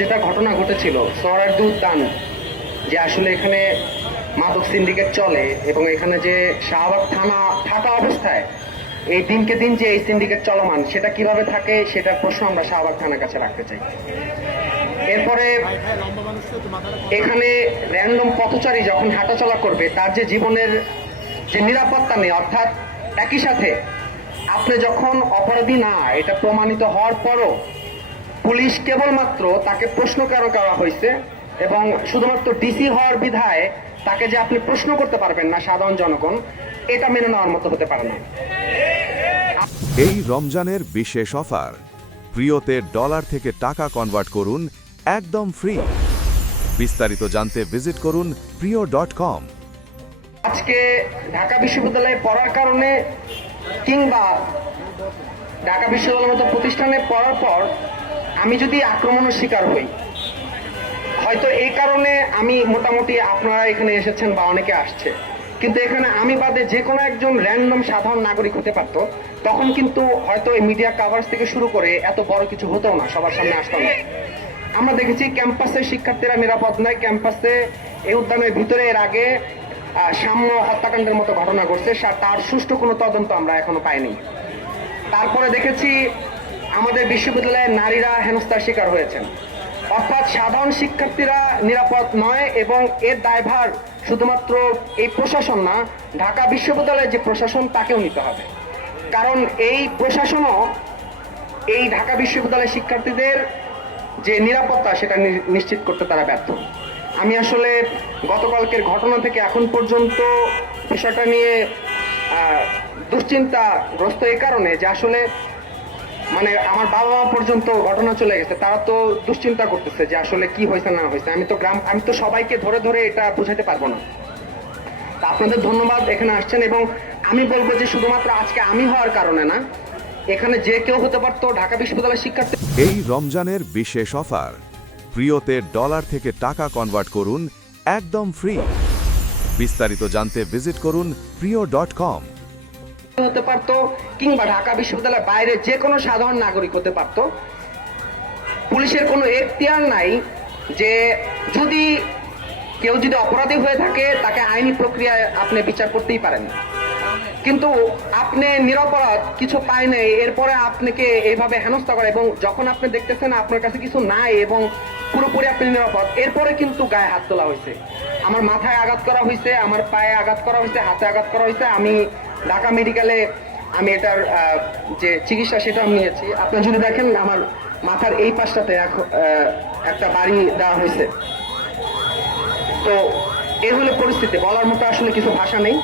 যেটা ঘটনা ঘটেছিল সোহরাওয়ার্দী উদ্যান, যে আসলে এখানে মাদক সিন্ডিকেট চলে এবং এখানে যে শাহবাগ থানা থাকা অবস্থায় এই দিনকে দিন যে এই সিন্ডিকেট চলমান, সেটা কিভাবে থাকে সেটার প্রশ্ন আমরা শাহবাগ থানার কাছে রাখতে চাই। এরপরে এখানে র্যান্ডম পথচারী যখন হাঁটাচলা করবে, তার যে জীবনের যে নিরাপত্তা নেই, অর্থাৎ একই সাথে আপনি যখন অপরাধী না এটা প্রমাণিত হওয়ার পরও পুলিশ কেবলমাত্র তাকে প্রশ্ন করা হয়েছে এবং শুধুমাত্র ডিসি হওয়ার বিধায় তাকে যে আপনি প্রশ্ন করতে পারবেন না সাধারণ জনগণ, এটা মেনে নেওয়ার মতো হতে পারে না। এই রমজানের বিশেষ অফার, প্রিয়তে ডলার থেকে টাকা কনভার্ট করুন একদম ফ্রি। বিস্তারিত জানতে ভিজিট করুন প্রিয়.com। আজকে ঢাকা বিশ্ববিদ্যালয়ে পড়ার কারণে কিংবা ঢাকা বিশ্ববিদ্যালয়ের মতো প্রতিষ্ঠানে পড়ার পর আমি যদি আক্রমণের শিকার হই, হয়তো এই কারণে আমি মোটামুটি আপনারা এখানে এসেছেন বা অনেকে আসছে, কিন্তু এখানে আমি বাদে যে কোনো একজন র্যান্ডম সাধারণ নাগরিক হতে পারত, তখন কিন্তু হয়তো এই মিডিয়া কাভারেজ থেকে শুরু করে এত বড় কিছু হতো না, সবার সামনে আসতাম না। আমরা দেখেছি ক্যাম্পাসে শিক্ষার্থীরা নিরাপদ নয়, ক্যাম্পাসে এই উদ্যানের ভিতরে এর আগে সাম্য হত্যাকাণ্ডের মতো ঘটনা ঘটছে, তার সুষ্ঠু কোনো তদন্ত আমরা এখনো পাইনি। তারপরে দেখেছি আমাদের বিশ্ববিদ্যালয়ের নারীরা হেনস্থার শিকার হয়েছেন, অর্থাৎ সাধারণ শিক্ষার্থীরা নিরাপদ নয় এবং এর দায়ভার শুধুমাত্র এই প্রশাসন না, ঢাকা বিশ্ববিদ্যালয়ের যে প্রশাসন তাকেও নিতে হবে, কারণ এই প্রশাসনও এই ঢাকা বিশ্ববিদ্যালয়ের শিক্ষার্থীদের যে নিরাপত্তা সেটা নিশ্চিত করতে তারা ব্যর্থ। আমি আসলে গতকালকের ঘটনা থেকে এখন পর্যন্ত বিষয়টা নিয়ে দুশ্চিন্তাগ্রস্ত এই কারণে যে আসলে মানে আমার বাবা মা পর্যন্ত ঘটনা চলে গেছে, তারা তো দুশ্চিন্তা করতেছে যে আসলে কি হয়েছে না হয়েছে। আমি তো সবাইকে ধরে ধরে এটা বুঝাতে পারবো না। আপনাদের ধন্যবাদ এখানে আসছেন, এবং আমি বলবো যে শুধুমাত্র আজকে আমি হওয়ার কারণে না, এখানে যে কেউ হতে পারতো, ঢাকা বিশ্ববিদ্যালয়ের শিক্ষার্থী। এই রমজানের বিশেষ অফার, প্রিয়তে ডলার থেকে টাকা কনভার্ট করুন একদম ফ্রি। বিস্তারিত জানতে ভিজিট করুন প্রিয়.com। হতে পারতো কিংবা ঢাকা বিশ্ববিদ্যালয়ের বাইরে যে কোনো সাধারণ নাগরিক হতে পারতো। পুলিশের কোনো এখতিয়ার নাই যে কেউ যদি অপরাধী হয়ে থাকে তাকে আইনি প্রক্রিয়ায় আপনি বিচার করতেই পারেন, কিন্তু আপনি নিরপরাধ কিছু পায় নাই, এরপরে আপনাকে এইভাবে হেনস্থা করে, এবং যখন আপনি দেখতেছেন আপনার কাছে কিছু নাই এবং পুরোপুরি আপনি নিরাপদ, এরপরে কিন্তু গায়ে হাত তোলা হয়েছে। আমার মাথায় আঘাত করা হয়েছে, আমার পায়ে আঘাত করা হয়েছে, হাতে আঘাত করা হয়েছে। আমি ঢাকা মেডিকেলে আমি এটার যে চিকিৎসা সেটা নিয়েছি। আপনি যদি দেখেন আমার মাথার এই পাশটাতে একটা বাড়ি দেওয়া হয়েছে। তো এই হলো পরিস্থিতি, বলার মতো আসলে কিছু ভাষা নেই।